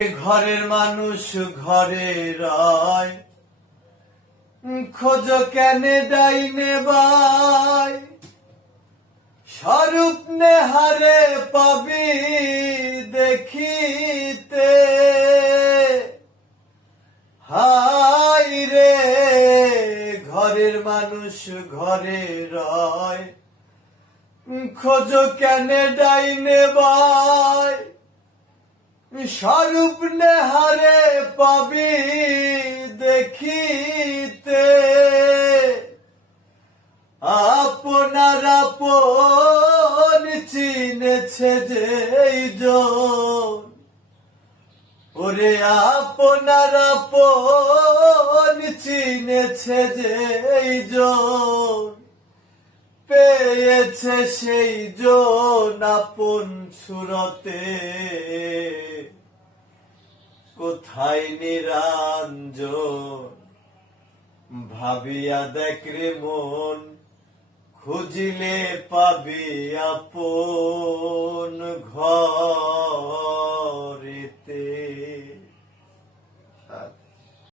ঘরের মানুষ ঘরে রয়, খোঁজ কেনে ডাইনে বাই, স্বরূপ নেহারে পাবি দেখিতে। হাই রে ঘরের মানুষ ঘরে রয়, খোঁজ কেনে ডাইনে বাই, স্বরূপ নেহারে পাবি দেখিতে। আপনার আপন চিনেছে যেই জন, ওরে আপনার আপন চিনেছে যেই জন, পেয়েছে সেই জন আপন সুরতে। কোথায় নিরঞ্জন ভাবিয়া দেখ রে মন, খুঁজিলে পাবি আপন ঘর।